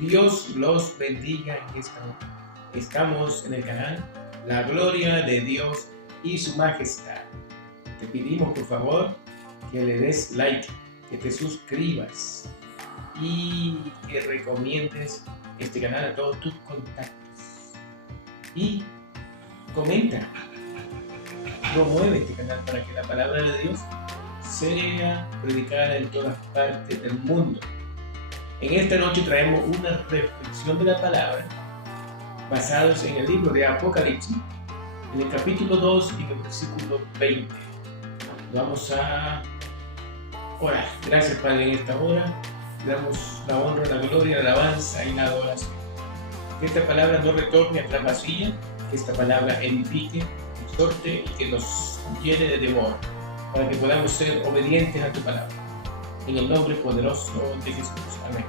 Dios los bendiga en esta hora. Estamos en el canal La Gloria de Dios y Su Majestad. Te pedimos por favor que le des like, que te suscribas y que recomiendes este canal a todos tus contactos. Y comenta, promueve este canal para que la palabra de Dios sea predicada en todas partes del mundo. En esta noche traemos una reflexión de la palabra basados en el libro de Apocalipsis, en el capítulo 2 y el versículo 20. Vamos a orar. Gracias, Padre, en esta hora. Le damos la honra, la gloria, la alabanza y la adoración. Que esta palabra no retorne atrás vacía, que esta palabra edifique, exhorte y que nos llene de temor, para que podamos ser obedientes a tu palabra. En el nombre poderoso de Jesús. Amén.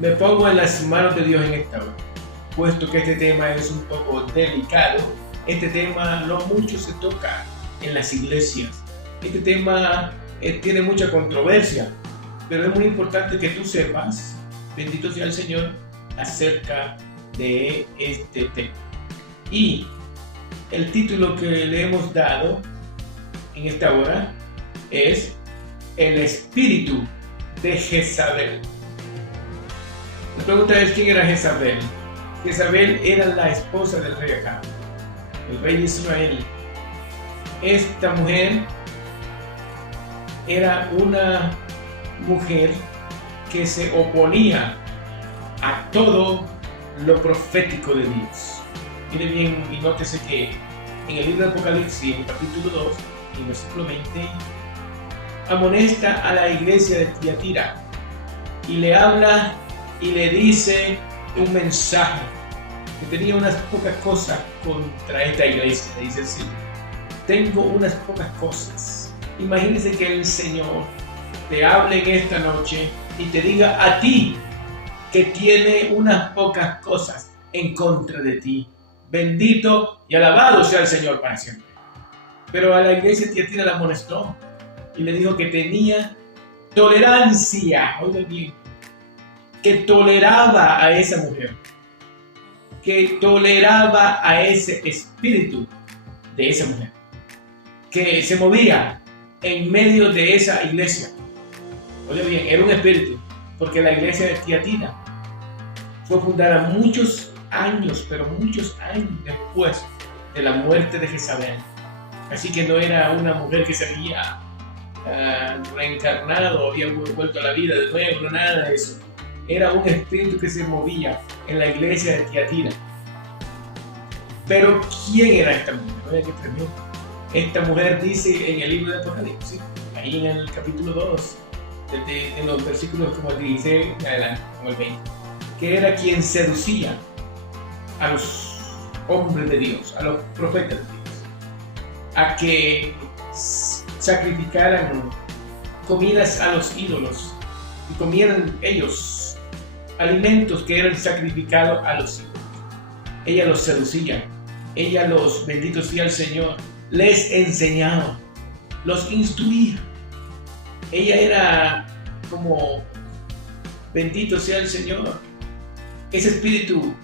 Me pongo en las manos de Dios en esta hora, puesto que este tema es un poco delicado. Este tema no mucho se toca en las iglesias. Este tema tiene mucha controversia, pero es muy importante que tú sepas, bendito sea el Señor, acerca de este tema. Y el título que le hemos dado en esta hora es El espíritu de Jezabel. La pregunta es, ¿quién era Jezabel? Jezabel era la esposa del rey Acab, el rey de Israel. Esta mujer era una mujer que se oponía a todo lo profético de Dios. Mire bien y nótese que en el libro de Apocalipsis, en el capítulo 2, en el versículo 20, amonesta a la iglesia de Tiatira y le habla y le dice un mensaje que tenía unas pocas cosas contra esta iglesia. Le dice así: tengo unas pocas cosas. Imagínese que el Señor te hable en esta noche y te diga a ti que tiene unas pocas cosas en contra de ti. Bendito y alabado sea el Señor para siempre. Pero a la iglesia de Tiatira la amonestó y le dijo que tenía tolerancia, oiga bien, que toleraba a esa mujer, que toleraba a ese espíritu de esa mujer, que se movía en medio de esa iglesia. Oiga bien, era un espíritu, porque la iglesia de Tiatira fue fundada muchos años, pero muchos años después de la muerte de Jezabel. Así que no era una mujer que se había reencarnado, había vuelto a la vida de nuevo, no nada de eso. Era un espíritu que se movía en la iglesia de Tiatira. Pero ¿quién era esta mujer? Oye, qué tremendo. Esta mujer dice en el libro de Apocalipsis, ahí en el capítulo 2, en los versículos como el 16 adelante, como el 20, que era quien seducía a los hombres de Dios, a los profetas de Dios, a que sacrificaran comidas a los ídolos y comieran ellos alimentos que eran sacrificados a los ídolos. Ella los seducía, ella los, bendito sea el Señor, les enseñaba, los instruía. Ella era como, bendito sea el Señor, ese espíritu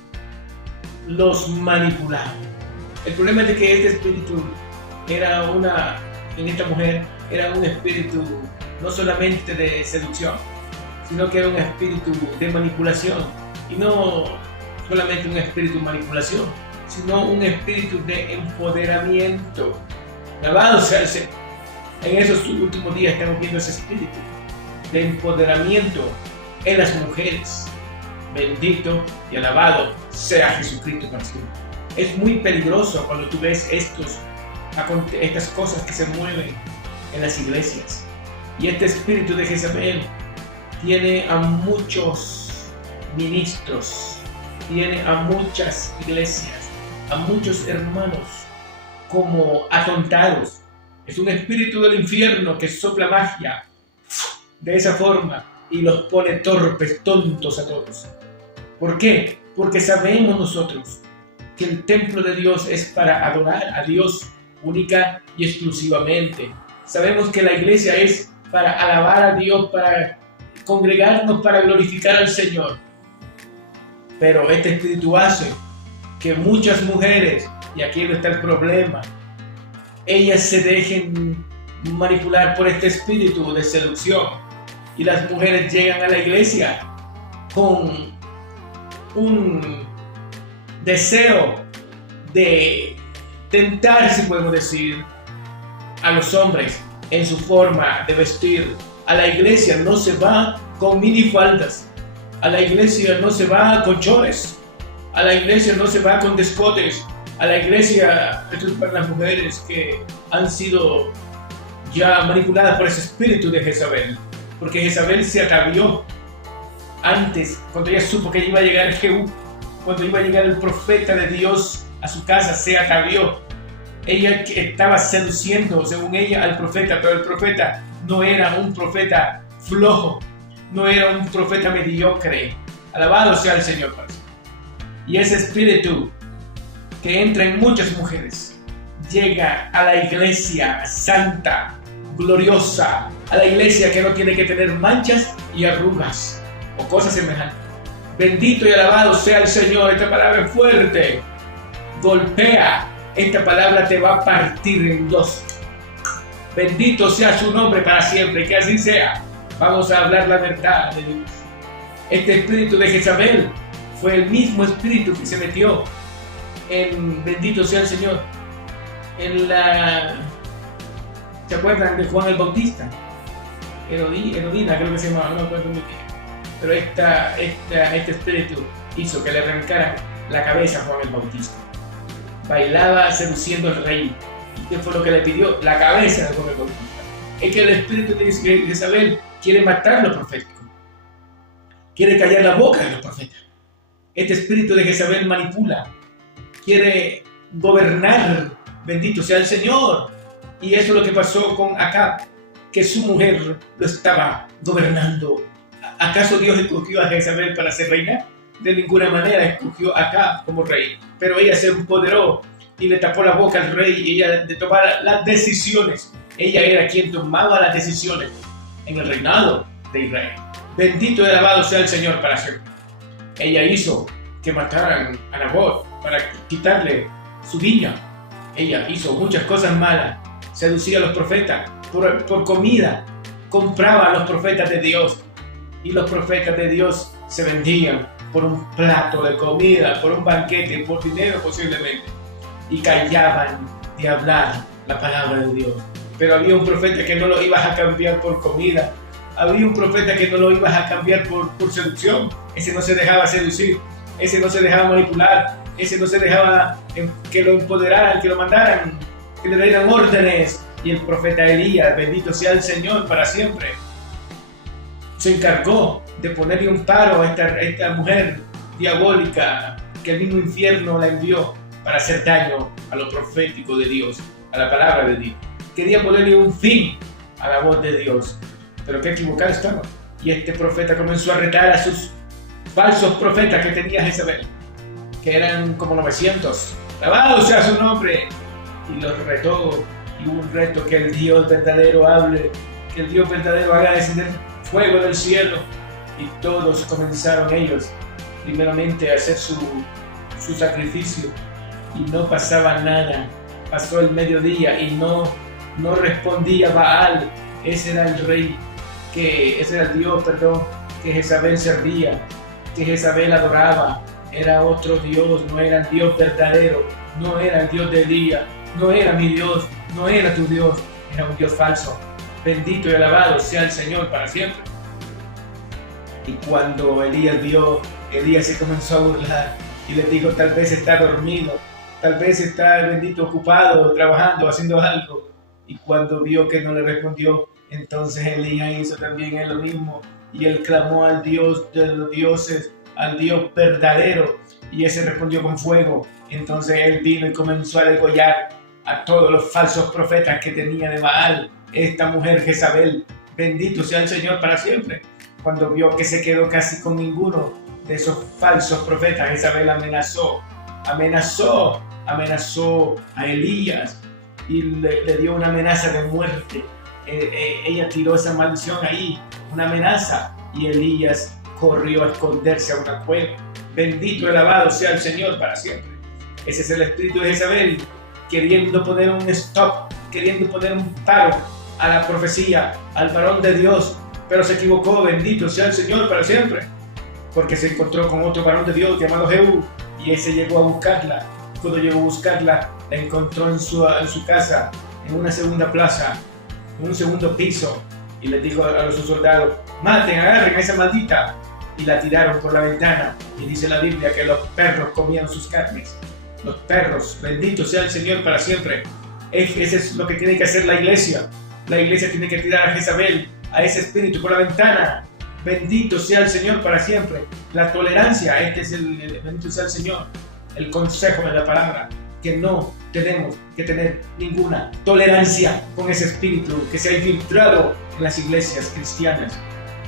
los manipulaba. El problema es de que este espíritu en esta mujer era un espíritu no solamente de seducción, sino que era un espíritu de manipulación. Y no solamente un espíritu de manipulación, sino un espíritu de empoderamiento. Alabado sea el Señor. En esos últimos días estamos viendo ese espíritu de empoderamiento en las mujeres. Bendito y alabado sea Jesucristo para siempre. Es muy peligroso cuando tú ves estas cosas que se mueven en las iglesias. Y este espíritu de Jezabel tiene a muchos ministros, tiene a muchas iglesias, a muchos hermanos como atontados. Es un espíritu del infierno que sopla magia de esa forma y los pone torpes, tontos a todos. ¿Por qué? Porque sabemos nosotros que el templo de Dios es para adorar a Dios única y exclusivamente. Sabemos que la iglesia es para alabar a Dios, para congregarnos para glorificar al Señor. Pero este espíritu hace que muchas mujeres, y aquí no está el problema, ellas se dejen manipular por este espíritu de seducción, y las mujeres llegan a la iglesia con un deseo de tentar, si podemos decir, a los hombres en su forma de vestir. A la iglesia no se va con minifaldas, a la iglesia no se va con chores, a la iglesia no se va con descotes, a la iglesia, esto es para las mujeres que han sido ya manipuladas por ese espíritu de Jezabel, porque Jezabel se atavió antes, cuando ella supo que iba a llegar Jehú, cuando iba a llegar el profeta de Dios a su casa, se atavió. Ella estaba seduciendo, según ella, al profeta, pero el profeta no era un profeta flojo, no era un profeta mediocre. Alabado sea el Señor. Y ese espíritu que entra en muchas mujeres llega a la iglesia santa, gloriosa, a la iglesia que no tiene que tener manchas y arrugas o cosas semejantes. Bendito y alabado sea el Señor. Esta palabra es fuerte, golpea. Esta palabra te va a partir en dos. Bendito sea su nombre para siempre, que así sea. Vamos a hablar la verdad de Dios. Este espíritu de Jezabel fue el mismo espíritu que se metió en, bendito sea el Señor, en la... ¿Se acuerdan de Juan el Bautista? Herodina, creo que se llamaba, no me acuerdo muy bien. Pero este espíritu hizo que le arrancaran la cabeza a Juan el Bautista. Bailaba seduciendo al rey. ¿Y qué fue lo que le pidió? La cabeza de Juan el Bautista. Es que el espíritu de Jezabel quiere matar a los proféticos. Quiere callar la boca de los profetas. Este espíritu de Jezabel manipula. Quiere gobernar. Bendito sea el Señor. Y eso es lo que pasó con Acab, que su mujer lo estaba gobernando. ¿Acaso Dios escogió a Jezabel para ser reina? De ninguna manera escogió a Acab como rey. Pero ella se empoderó y le tapó la boca al rey, y ella de tomar las decisiones. Ella era quien tomaba las decisiones en el reinado de Israel. Bendito y alabado sea el Señor para siempre. Ella hizo que mataran a Nabot para quitarle su viña. Ella hizo muchas cosas malas. Seducía a los profetas por comida. Compraba a los profetas de Dios. Y los profetas de Dios se vendían por un plato de comida, por un banquete, por dinero posiblemente. Y callaban de hablar la palabra de Dios. Pero había un profeta que no lo ibas a cambiar por comida. Había un profeta que no lo ibas a cambiar por seducción. Ese no se dejaba seducir. Ese no se dejaba manipular. Ese no se dejaba que lo empoderaran, que lo mandaran, que le dieran órdenes. Y el profeta Elías, bendito sea el Señor para siempre, se encargó de ponerle un paro a esta mujer diabólica que el mismo infierno la envió para hacer daño a lo profético de Dios, a la palabra de Dios. Quería ponerle un fin a la voz de Dios, pero qué equivocado estaba. Y este profeta comenzó a retar a sus falsos profetas que tenía Jezabel, que eran como 900. ¡Alabado sea su nombre! Y los retó, y hubo un reto: que el Dios verdadero hable, que el Dios verdadero haga descender fuego del cielo. Y todos comenzaron ellos primeramente a hacer su sacrificio, y no pasaba nada. Pasó el mediodía y no respondía Baal. Ese era el rey, ese era el Dios, que Jezabel servía, que Jezabel adoraba. Era otro Dios, no era el Dios verdadero, no era el Dios de Elías, no era mi Dios, no era tu Dios, era un Dios falso. Bendito y alabado sea el Señor para siempre. Y cuando Elías vio, Elías se comenzó a burlar y le dijo: tal vez está dormido, tal vez está, bendito, ocupado, trabajando, haciendo algo. Y cuando vio que no le respondió, entonces Elías hizo también él lo mismo, y él clamó al Dios de los dioses, al Dios verdadero, y ese respondió con fuego. Entonces él vino y comenzó a degollar a todos los falsos profetas que tenía de Baal esta mujer Jezabel. Bendito sea el Señor para siempre. Cuando vio que se quedó casi con ninguno de esos falsos profetas, Jezabel amenazó a Elías y le dio una amenaza de muerte. Ella tiró esa maldición ahí, una amenaza y Elías corrió a esconderse a una cueva. Bendito y alabado sea el Señor para siempre. Ese es el espíritu de Jezabel, queriendo poner un stop, queriendo poner un paro a la profecía, al varón de Dios, pero se equivocó. Bendito sea el Señor para siempre, porque se encontró con otro varón de Dios llamado Jehú, y ese llegó a buscarla. Cuando llegó a buscarla, la encontró en su casa, en una segunda plaza, en un segundo piso, y le dijo a sus soldados: maten, agarren a esa maldita, y la tiraron por la ventana. Y dice la Biblia que los perros comían sus carnes. Los perros, bendito sea el Señor para siempre. Ese es lo que tiene que hacer la iglesia. La iglesia tiene que tirar a Jezabel, a ese espíritu, por la ventana. Bendito sea el Señor para siempre. La tolerancia, este es bendito sea el Señor, el consejo de la palabra, que no tenemos que tener ninguna tolerancia con ese espíritu que se ha infiltrado en las iglesias cristianas.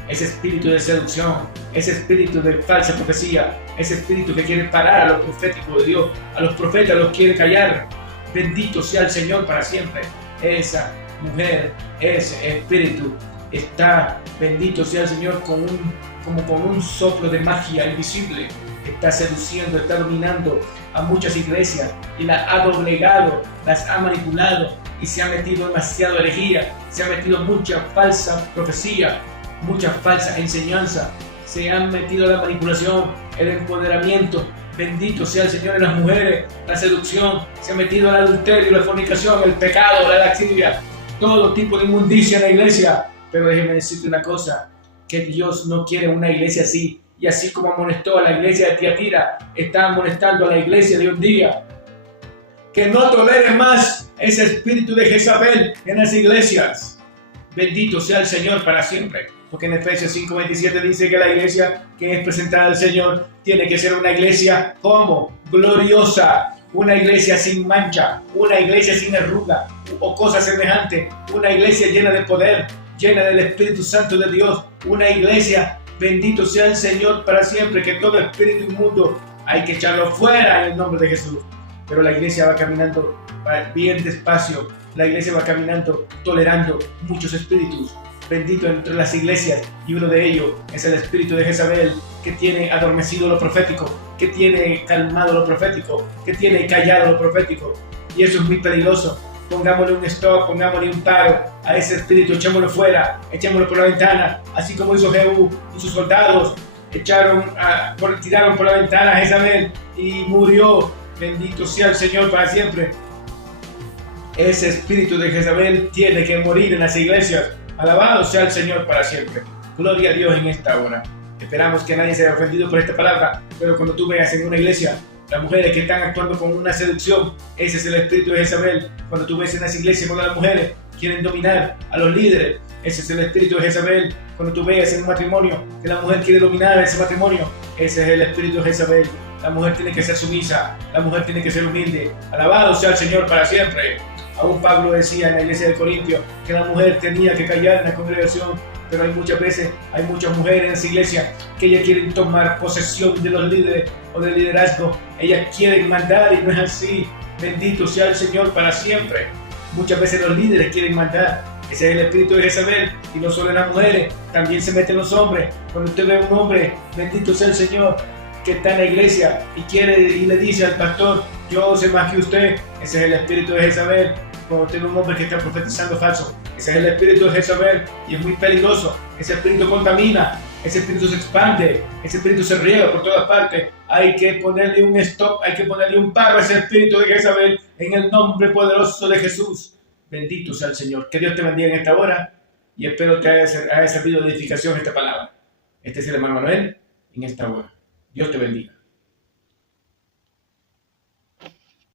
Ese espíritu de seducción, ese espíritu de falsa profecía, ese espíritu que quiere parar a los proféticos de Dios, a los profetas los quiere callar. Bendito sea el Señor para siempre. Esa mujer, ese espíritu está, bendito sea el Señor, como con un soplo de magia invisible. Está seduciendo, está dominando a muchas iglesias y las ha doblegado, las ha manipulado, y se ha metido demasiado herejía, se ha metido mucha falsa profecía, mucha falsa enseñanza, se han metido la manipulación, el empoderamiento. Bendito sea el Señor en las mujeres, la seducción, se ha metido el adulterio, la fornicación, el pecado, la lascivia, todo tipo de inmundicia en la iglesia. Pero déjeme decirte una cosa, que Dios no quiere una iglesia así. Y así como amonestó a la iglesia de Tiatira, está amonestando a la iglesia de un día. Que no tolere más ese espíritu de Jezabel en las iglesias. Bendito sea el Señor para siempre. Porque en Efesios 5:27 dice que la iglesia que es presentada al Señor tiene que ser una iglesia como gloriosa, una iglesia sin mancha, una iglesia sin arruga o cosa semejante, una iglesia llena de poder, llena del Espíritu Santo de Dios, una iglesia, bendito sea el Señor para siempre, que todo espíritu inmundo hay que echarlo fuera en el nombre de Jesús. Pero la iglesia va caminando bien despacio, la iglesia va caminando tolerando muchos espíritus. Bendito entre las iglesias, y uno de ellos es el espíritu de Jezabel, que tiene adormecido lo profético, que tiene calmado lo profético, que tiene callado lo profético, y eso es muy peligroso. Pongámosle un stop, pongámosle un paro a ese espíritu, echémoslo fuera, echémoslo por la ventana, así como hizo Jehú y sus soldados, tiraron por la ventana a Jezabel y murió. Bendito sea el Señor para siempre. Ese espíritu de Jezabel tiene que morir en las iglesias. Alabado sea el Señor para siempre. Gloria a Dios en esta hora. Esperamos que nadie se haya ofendido por esta palabra, pero cuando tú veas en una iglesia las mujeres que están actuando con una seducción, ese es el espíritu de Jezabel. Cuando tú ves en las iglesias cuando las mujeres quieren dominar a los líderes, ese es el espíritu de Jezabel. Cuando tú veas en un matrimonio que la mujer quiere dominar ese matrimonio, ese es el espíritu de Jezabel. La mujer tiene que ser sumisa, la mujer tiene que ser humilde. Alabado sea el Señor para siempre. Aún Pablo decía en la iglesia de Corintios que la mujer tenía que callar en la congregación, pero hay muchas veces, hay muchas mujeres en esa iglesia que ellas quieren tomar posesión de los líderes o del liderazgo. Ellas quieren mandar y no es así. Bendito sea el Señor para siempre. Muchas veces los líderes quieren mandar. Ese es el espíritu de Jezabel, y no solo en las mujeres, también se meten los hombres. Cuando usted ve a un hombre, bendito sea el Señor, que está en la iglesia y le dice al pastor: yo sé más que usted, ese es el espíritu de Jezabel. Cuando tiene un hombre que está profetizando falso, ese es el espíritu de Jezabel, y es muy peligroso. Ese espíritu contamina, ese espíritu se expande, ese espíritu se riega por todas partes. Hay que ponerle un stop, hay que ponerle un paro a ese espíritu de Jezabel en el nombre poderoso de Jesús. Bendito sea el Señor. Que Dios te bendiga en esta hora, y espero que haya servido de edificación esta palabra. Este es el hermano Manuel en esta hora. Dios te bendiga.